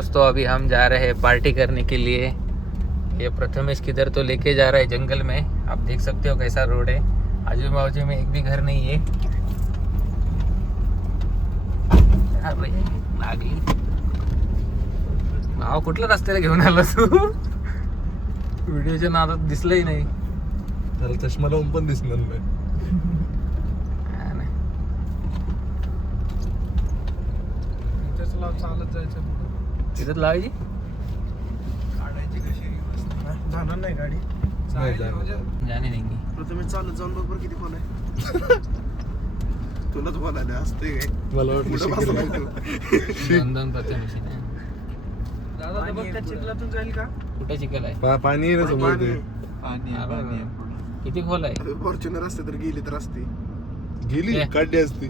दोस्तों अभी हम जा रहे हैं पार्टी करने के लिए। ये प्रथमेश किधर तो लेके जा रहा है जंगल में। आप देख सकते हो कैसा रोड है, आजू बाजू में एक भी घर नहीं है। अरे लागली भाव, कुठल्या रस्त्याला घेऊन आला तू? व्हिडिओच्या नादात दिसलंही नाही. त्याला चष्मा लावून पण दिसणार नाही. चालत जायचं तिथं लावायची, काढायची कशी जाणार नाही गाडी. जाणे नाही. प्रथमे चालत जाऊन बघ बरं किती खोल आहे. तुलाच बोलायला असते काय? मला वाटलं दोन प्रथमेश आहे. दादा बघ त्या चिखलातून जाईल का? कुठे चिखल आहे? पाणी आहे ना समोर ते. किती खोल आहे? फॉर्च्युनर असते तर गेली तर असते. गेली काढली असती.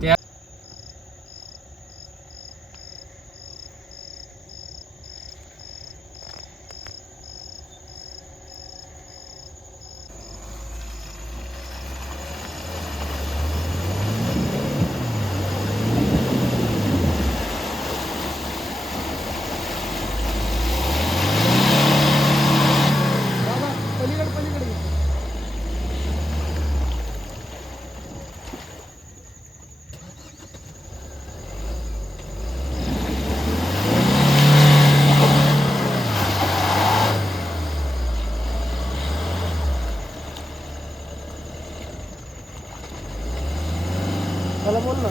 मला बोल ना.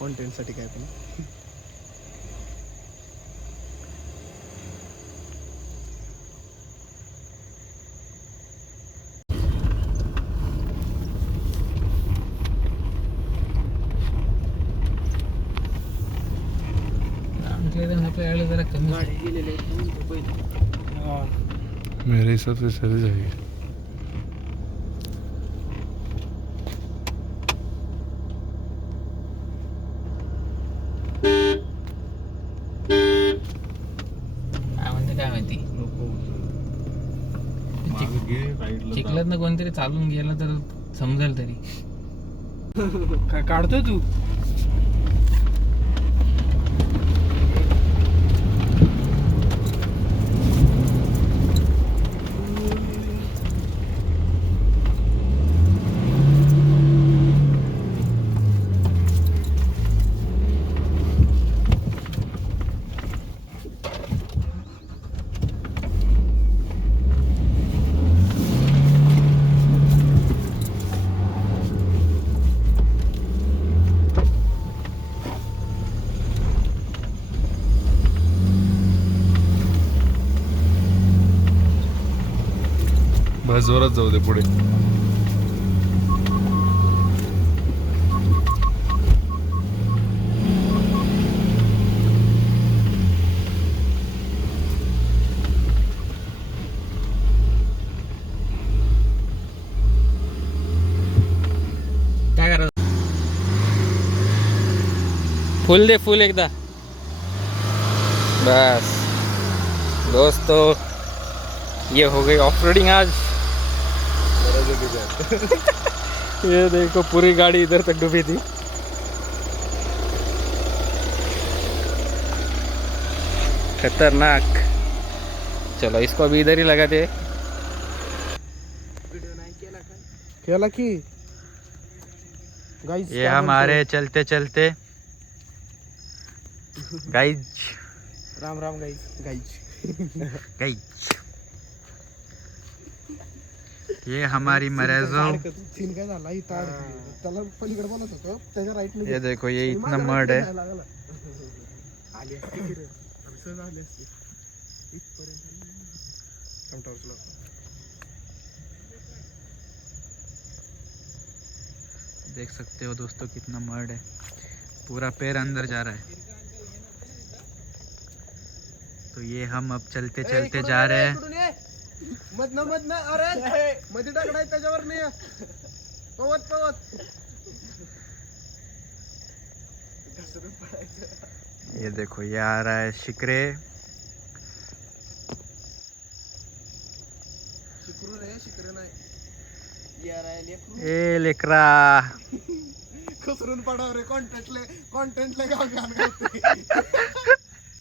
कॉन्टेंट साठी काय पण जरा कमी. मेरे हिसाब से सही जाएगी. काय माहिती चिखलात कोणतरी चालून गेला तर समजेल तरी. काय काढतोय तू? बस जोरात जाऊ दे पुढे. काय करायचं? फुल दे, फुल एकदा. बस दोस्तों ये हो गई ऑफ रोडिंग आज. ये देखो पूरी गाड़ी इधर तक डूबी थी. खतरनाक. चलो इसको अभी इधर ही लगाते. केला की गाइस ये हमारे चलते चलते guys. Ram Ram guys. Guys ये हमारी मरेजो. सीन काय झाला ही ताड त्याला पलीकडे बोलत होतो त्याच्या राईट मध्ये. ये देखो ये इतना मड है. आली असती की रे सहज आली असती इथपर्यंत कंटाळलो. देख सकते हो दोस्तों कितना मड है, पूरा पैर अंदर जा रहा है. तो ये हम अब चलते चलते जा रहे हैं. मधन अरे मध्ये टाकडाय त्याच्यावर नाही. पवत ये देखो ये आ रहा है शिकरे. शिकरू रे शिकरे नाही ए लेकरा. खसरून पडाव रे कॉन्टेंटले गाव घाण करते.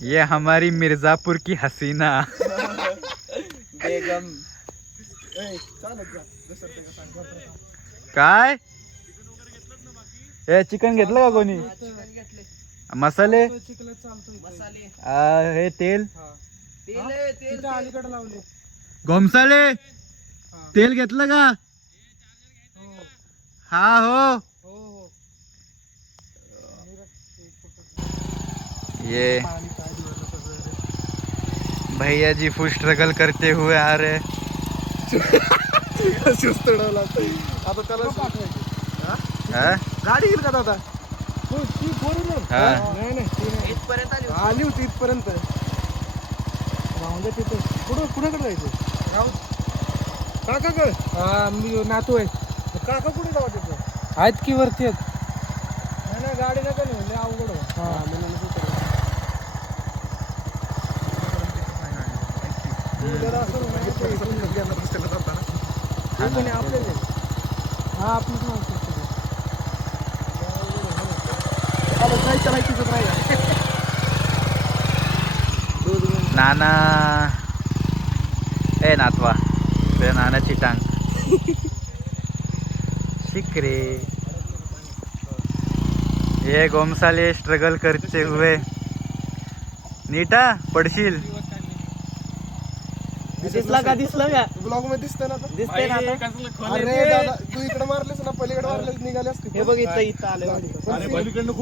ये हमारी मिर्जापुर की हसीना. बेगम. चालत जा घसरते का सांग बरं. काय ए चिकन घेतलं का कोणी. मसाले हे तेल अलीकडे लावले. गोमसाले तेल घेतलं का. हा हो. ये भैया जी फुल स्ट्रगल करते हुए आ रहे. सुस्त उडवला आता त्याला हा? गाडी येईल का दादा. हा. इथपर्यंत आली. आली होती इथपर्यंत. तिथे कुणाकडे जायचं. काकाकडे. मी नातू आहे. काका कुठे जावा तिथं आहेत की वरती आहेत. नाही गाडी नका लय अवघड आहे. नाना ए नातवा ते नानाची टांग. शिकरे ये गोमसाले स्ट्रगल करते हुए. नीटा पडशील. दिसला का ब्लॉग मध्ये दिसतंय ना आता. दिसतंय ना आता? अरे दादा तू इकडे मारलेस ना पलीकडे मारलेस निघाले असते. हे बघ इथं आले.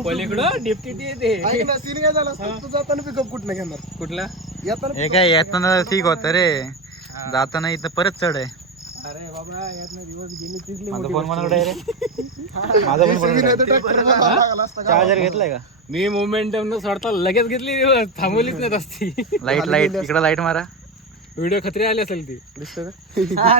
पलीकडं डेप्टी ते ऐक ना सीन काय झाला असतं तू जाताना पिकअप कुठनं घेणार. कुठला. येताना हे काय येताना ठीक होतं रे. जाताना इथं परत चढ आहे. अरे बाबा यातनं दिवस गेले तिथले माझा फोन मनाकडे आहे रे. माझा पण फोन चार्जर घेतलाय का. मी मोमेंटम न सोडता लगेच घेतली थांबवलीच नाही असती. लाईट लाईट इकडे लाईट मारा. व्हिडिओ खत्री आली असेल ती. दिसतं हा.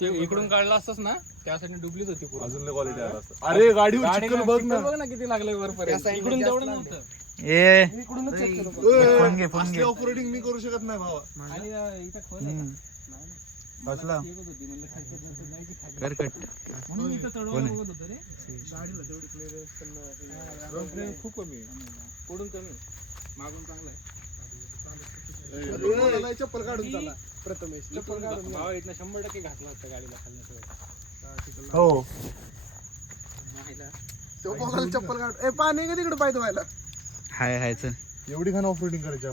इकडून काढला असतास ना त्यासाठी डुबलीच होती पूर्ण. अजून क्वालिटी आला असतं. अरे गाडी बघ ना. बघ ना किती लागले वरपर्यंत. इकडून तेवढं नव्हतं. ए इकडूनच check केलं. फोन घे फोन घे. ऑपरेटिंग मी करू शकत नाही भावा. आणि इथं खोल आहे का? वाचला एक होती म्हणलं खायचं जायची खाली. कर कट. म्हणून इथं चढवायला बघत होतं रे. गाडीला तेवढी clearance पण खूप कमी आहे. पुढून कमी आहे. मागून चांगला आहे. नाही, चप्पल काढून चाला प्रथमेश. चप्पल काढून भावा इथनं 100% घातला असता गाडीला खालण्याशिवाय. हो तो पोगाला चप्पल काढ. ए पाणी का तिकडे पाय धुवायला. हाय हाय चल. एवढी घाण ऑपरेटिंग करायची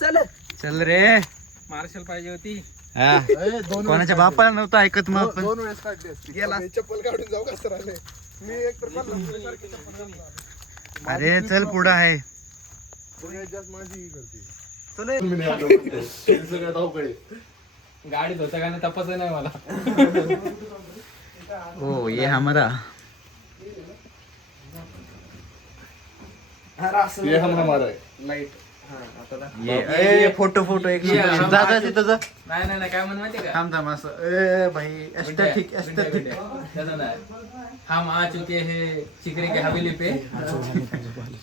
चल चल रे. मार्शल पाहिजे होती. हा कोणाच्या बापाला नव्हतं ऐकत मग आपण. दोन वेळेस काढली असती. गेला चप्पल काढून जाऊ कसं राहिले. मी एक तर अरे चल पुढं आहे. माझी करते. गाडीत होता का नाही तपास नाही मला. ओ ये हमारा. ये हम हमारा है. लाईट. ये फोटो फोटो एक ये, नंबर. हम जा जा आगे- तिथं जा. नाही काय म्हणून माहिती का. थांब थांब असं. ए भाई एस्थेटिक एस्थेटिक. तसं नाही. हम आ चुके हैं चिकरे के हवेली पे.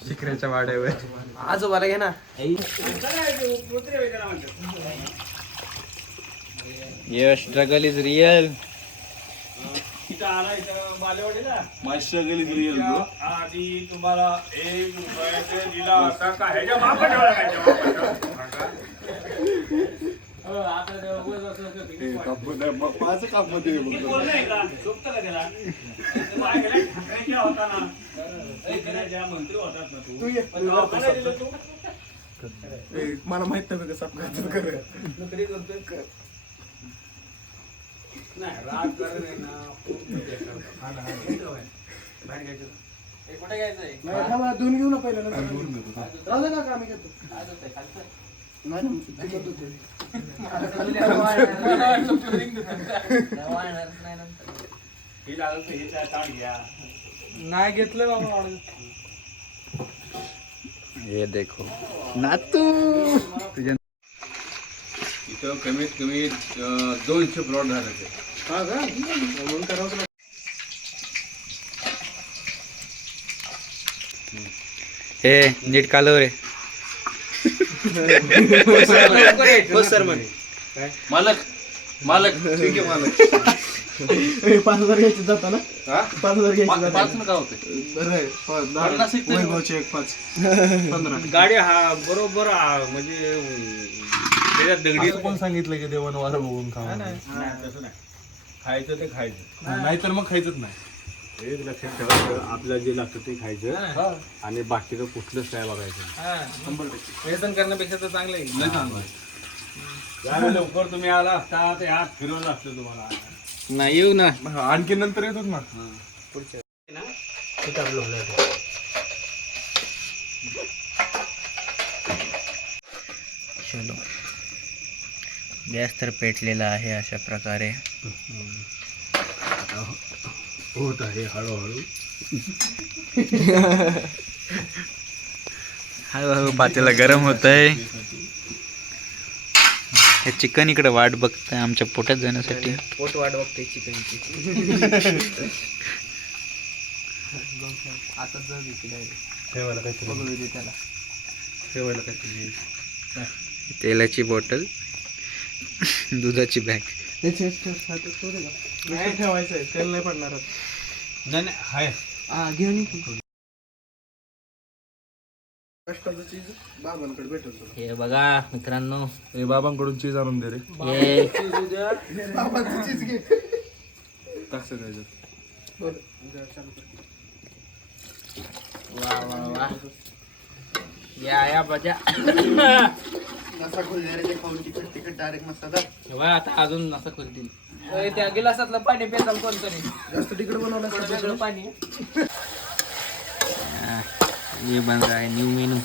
शिकऱ्याच्या वाड्यावर. आजोबाला घे ना. ये struggle is real. My struggle is real, bro. आधी तुम्हाला 1 रुपयाचे दिला होता का ह्याच्या मागं ठेवला काय जेव्हा आता माझं काम मध्ये बोल नाही का झोपतं का त्याला ठाकरेच्या होता ना ज्या मंत्री होतात ना तू दवाखान्यात दिलं तू मला माहित नाही कसं कर. नोकरी करतोय कर. नाही राग कर नाही ना कुठे घ्यायचंय. धुवून घेऊ ना पहिला राहू दे ना आम्ही घेतो. नाही हे लागलं तर हे ताट घ्या. नाही घेतलं बाबा. ये देखो नातू तुझ्या. इथं कमीत कमी 200 प्लॉट झाले ते. हा का म्हणून करावं लागतं. हे नीट कालव रे. मालक मालक ठीक आहे मालक. 5,000 घ्यायचे जाताना 5,000 घ्यायचे पाच का होते बरं आहे. 50 एक तरी. वैभवचे एक 5 15. गाडी हा बरोबर म्हणजे त्याच्यात दगडी असं कोण सांगितलं की देवानं वारं बघून खा? नाही तसं नाही. खायचं ते खायचं नाहीतर मग खायचंच नाही. हे लक्षात ठेवायचं आपल्याला जे लागतं ते खायचं आणि बाकीचं कुठलंच काय बघायचं. व्यसन करण्यापेक्षा तर चांगलं आहे. यावेळी लवकर तुम्ही आला असता ते हात फिरवलं असतं तुम्हाला. नाही येऊ ना. आणखी नंतर येतोच ना. चलो गॅस तर पेटलेला आहे अशा प्रकारे. होत आहे हळूहळू. हळूहळू पातेला गरम होत आहे. हे चिकन इकडे वाट बघतंय आमच्या पोटात जाण्यासाठी. पोट वाट बघते चिकनची. आता जाऊ दे डायरेक्ट ठेवायला काहीतरी पकडू दे त्याला. ठेवायला काहीतरी तेलाची बॉटल, दुधाची बॅग. नाही ठेवायचं आहे. तेल नाही पडणार. नाही नाही हाय घेऊन ये. कष्टाचं चीज बाबांकडे भेटत. हे बघा मित्रांनो, हे बाबांकडून चीज आणून दे रे. हे बाबांचं चीज घे. टाक सगळं. वा वा वा. या बजा. नसा खोलणारे खाऊन तिखट डायरेक्ट मसाला. आता अजून असं करतील. त्या गिलासातलं पाणी पेताल कोणतरी. जास्त तिखट बनवलं वेगळं पाणी. ये बन रहा है न्यू मेनू,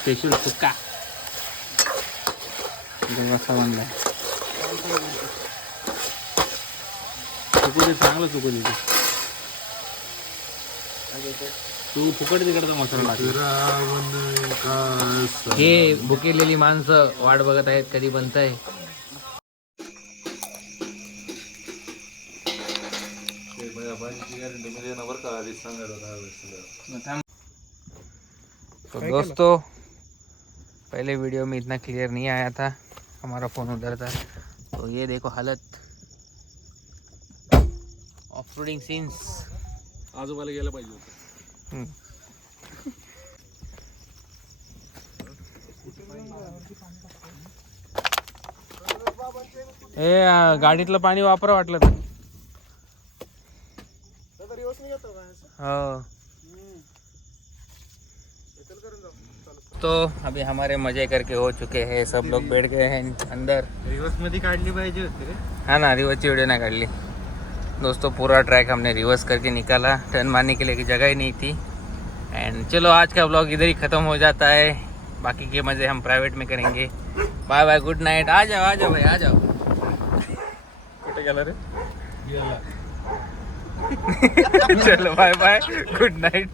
स्पेशल सुक्का. रस्सा बन रहा है. चुकू दे, चांगलं चुकू दे. तू फुकट तिकडचा मसाला टाक. हे भुकेलेली माणसं वाट बघत आहेत कधी बनतंय. तो दोस्तों, पहले वीडियो में इतना क्लियर नहीं आया था, हमारा फ़ोन उधर था. तो ये देखो हालत, ऑफ रोडिंग सीन्स. आजोबाला गेलं पाहिजे होतं. हे गाडीतलं पाणी वापरा वाटलं तर. हो. तो अभी हमारे मजे करके हो चुके हैं, सब लोग बैठ गए हैं अंदर. रिवर्स मध्ये काढली पाहिजे होती रे. हाँ ना, रिवर्स वीडियो ना काट ली दोस्तों. पूरा ट्रैक हमने रिवर्स करके निकाला. टर्न मारने के लिए की जगह ही नहीं थी. एंड चलो आज का ब्लॉग इधर ही ख़त्म हो जाता है. बाकी के मज़े हम प्राइवेट में करेंगे. Bye bye, good night. आ जाओ भाई, आ जाओ. कुठे गेला रे? चलो बाय बाय, गुड नाइट.